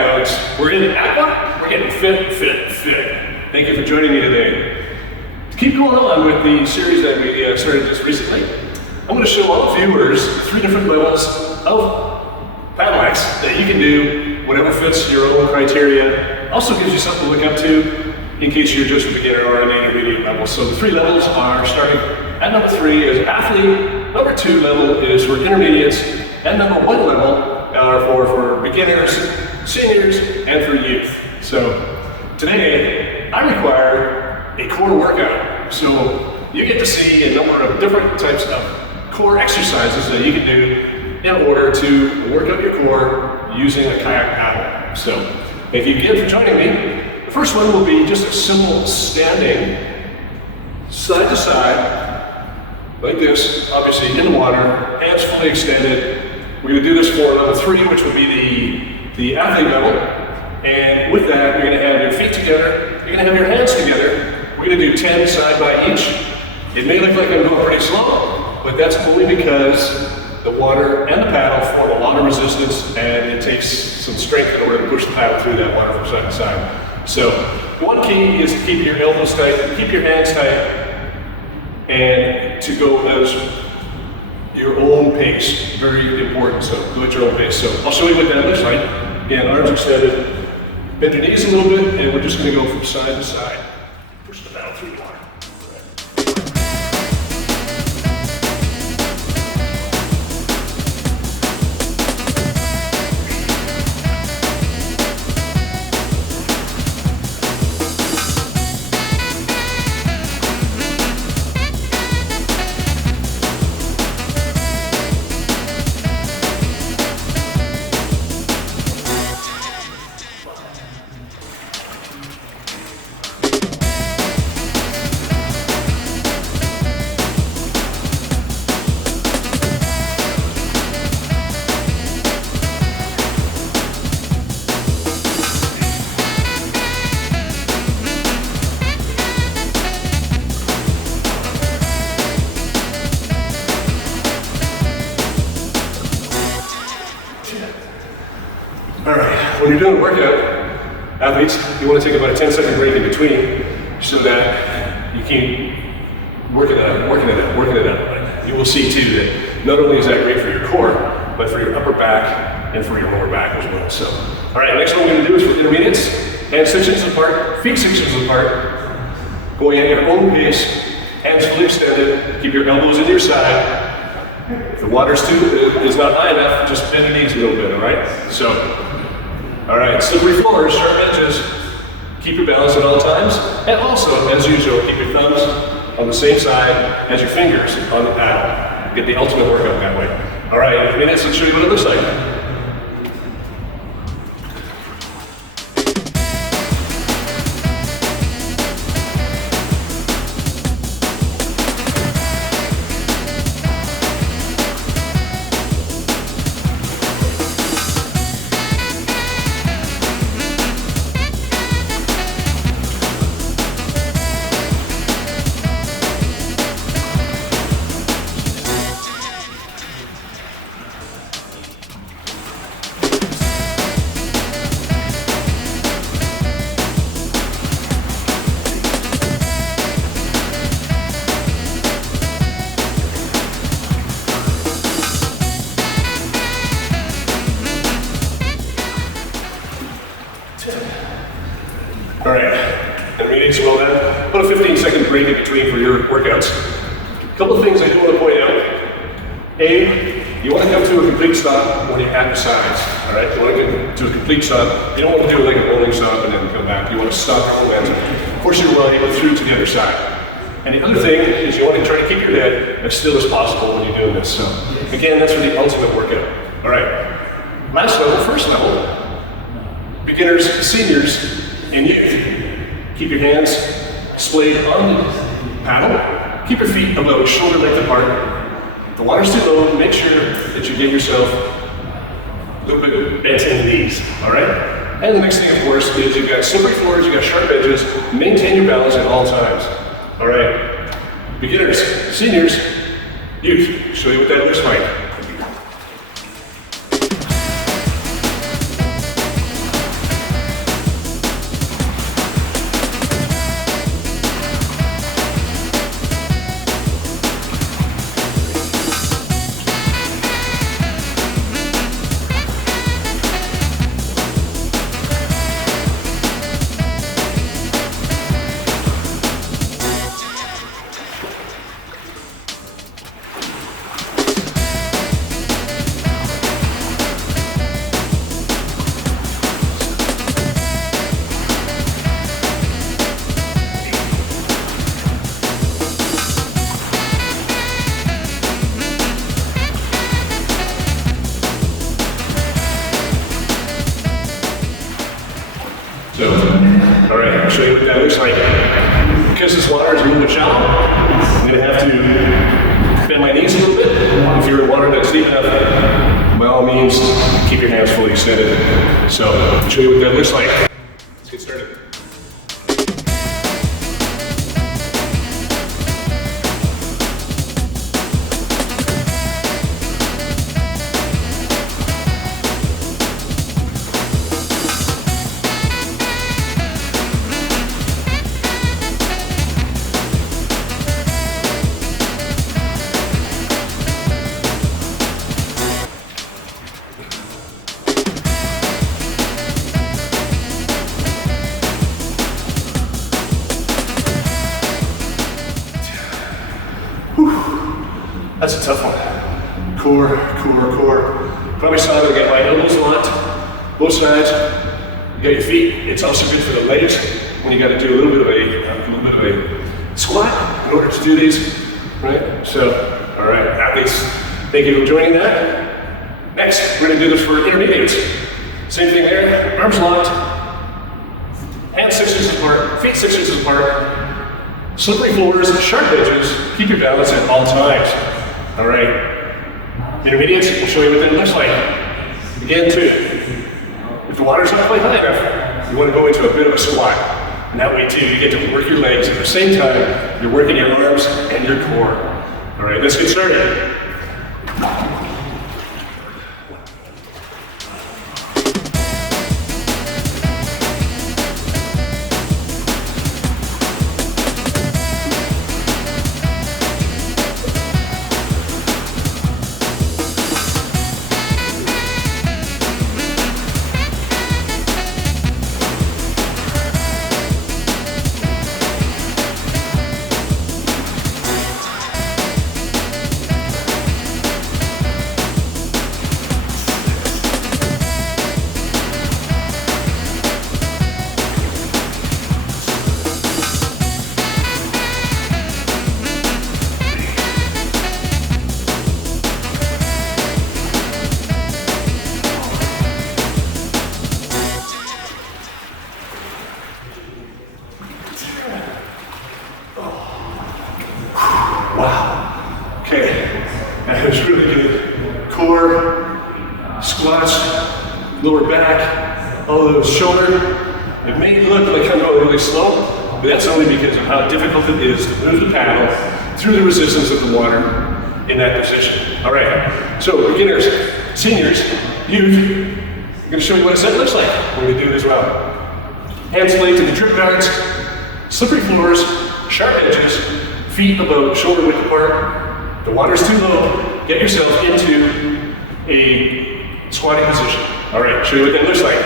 workouts. We're in Aqua, we're getting fit. Thank you for joining me today. To keep going on with the series that we started just recently, I'm going to show all viewers 3 different levels of paddle X that you can do, whatever fits your own criteria. Also gives you something to look up to in case you're just a beginner or an intermediate level. So the 3 levels are starting at number 3 is athlete, number 2 level is for intermediates, and number 1 level are for beginners, seniors, and for youth. So today, I require a core workout. So you get to see a number of different types of core exercises that you can do in order to work out your core using a kayak paddle. So thank you again for joining me. The first one will be just a simple standing side to side, like this, obviously in the water, hands fully extended. We're going to do this for level 3, which would be the athlete level. And with that, you're going to have your feet together, you're going to have your hands together. We're going to do 10 side by each. It may look like I'm going pretty slow, but that's only because the water and the paddle form a lot of resistance, and it takes some strength in order to push the paddle through that water from side to side. So one key is to keep your elbows tight, keep your hands tight, and to go as your own pace. Very important, so go at your own pace. So I'll show you what that looks like. Again, arms extended, bend your knees a little bit, and we're just going to go from side to side. Push the paddle through the water. Alright, when you're doing a workout, athletes, you want to take about a 10-second break in between so that you can work it out. You will see too that not only is that great for your core, but for your upper back and for your lower back as well. So, alright, next one we're going to do is for intermediates, hand 6 inches apart, feet 6 inches apart, going at your own pace, hands fully extended, keep your elbows in your side. If the water's is not high enough, just bend your knees a little bit, alright? So, alright, slippery floors, sharp edges, keep your balance at all times, and also, as usual, keep your thumbs on the same side as your fingers on the paddle. Get the ultimate workout that way. Alright, in a minute, let's show you what it looks like. Alright, intermediates well done. About a 15-second break in between for your workouts. A couple of things I do want to point out. A, you want to come to a complete stop when you're at the sides. Alright, you want to get to a complete stop. You don't want to do like a rolling stop and then come back. You want to stop your momentum. Force your body through to the other side. And the other thing is you want to try to keep your head as still as possible when you're doing this. So again, that's for the ultimate workout. Alright, last level, first level. Beginners, seniors, and youth. Keep your hands splayed on the paddle. Keep your feet about shoulder length apart. If the water's too low, make sure that you get yourself a little bit bent in the knees, all right? And the next thing, of course, is you've got slippery floors, you've got sharp edges. Maintain your balance at all times, all right? Beginners, seniors, youth, show you what that looks like. All right, I'll show you what that looks like. Because this water is a little bit shallow, I'm gonna have to bend my knees a little bit. If you're in water that's deep enough, by all means, keep your hands fully extended. So, I'll show you what that looks like. Let's get started. That's a tough one. Core, core, core. Probably saw that I got my elbows locked, both sides. You got your feet. It's also good for the legs when you got to do a little bit of a squat in order to do these, right? So, all right, athletes, thank you for joining that. Next, we're going to do this for intermediates. Same thing there. Arms locked, hands 6 inches apart, feet 6 inches apart. Slippery floors, sharp edges. Keep your balance at all times. All right, intermediates, we'll show you what that looks like. Again, too, if the water's not quite high enough, you want to go into a bit of a squat. And that way, too, you get to work your legs. At the same time, you're working your arms and your core. All right, let's get started. Wow. Okay, that was really good. Core, squats, lower back, all those shoulder. It may look like I'm going really slow, but that's only because of how difficult it is to move the paddle through the resistance of the water in that position. All right, so beginners, seniors, youth, I'm going to show you what a set looks like when we do it as well. Hands laid to the drip guards, slippery floors, sharp edges, feet about shoulder width apart. The water's too low, get yourself into a squatting position. All right, show you what that looks like.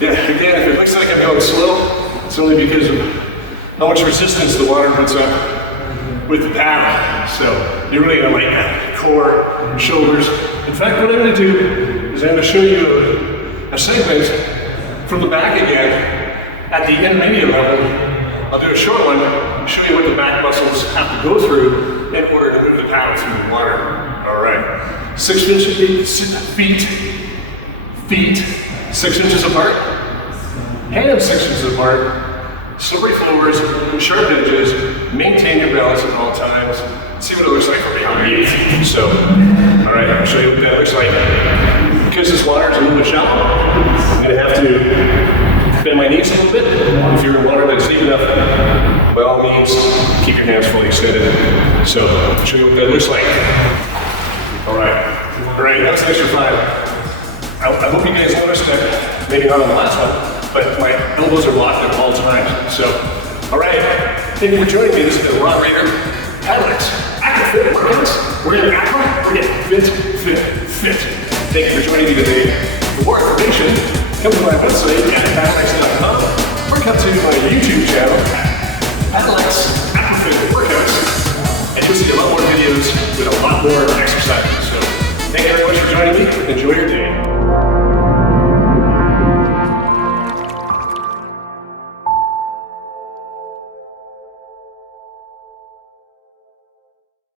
Yeah, again, if it looks like I'm going slow, it's only because of how much resistance the water puts up with the paddle. So you're really gonna like that. Core, shoulders. In fact, what I'm gonna do is I'm gonna show you a segment from the back again at the intermediate level. I'll do a short one, show you what the back muscles have to go through in order to move the paddle through the water. All right, 6 inches, feet 6 inches apart, hands 6 inches apart, slippery floors, sharp edges, maintain your balance at all times. See what it looks like for me. So, all right, I'll show you what that looks like. Because this water is a little bit shallow, I'm gonna have to bend my knees a little bit. If you're in water that's deep enough, by all means, keep your hands fully extended. So, I'll show you what that looks like. All right, great, that was an extra 5. I hope you guys noticed that, maybe not on the last one, but my elbows are locked at all times. So, all right, thank you for joining me. This is the Ron Rader EX AquaFit WorkOuts. We're getting Aqua, we're getting fit, fit, fit. Thank you for joining me today. For more information, come to my website at alex.com or come to my YouTube channel at EX AquaFit WorkOuts. And you'll see a lot more videos with a lot more exercises. So thank you very much for joining me. Enjoy your day.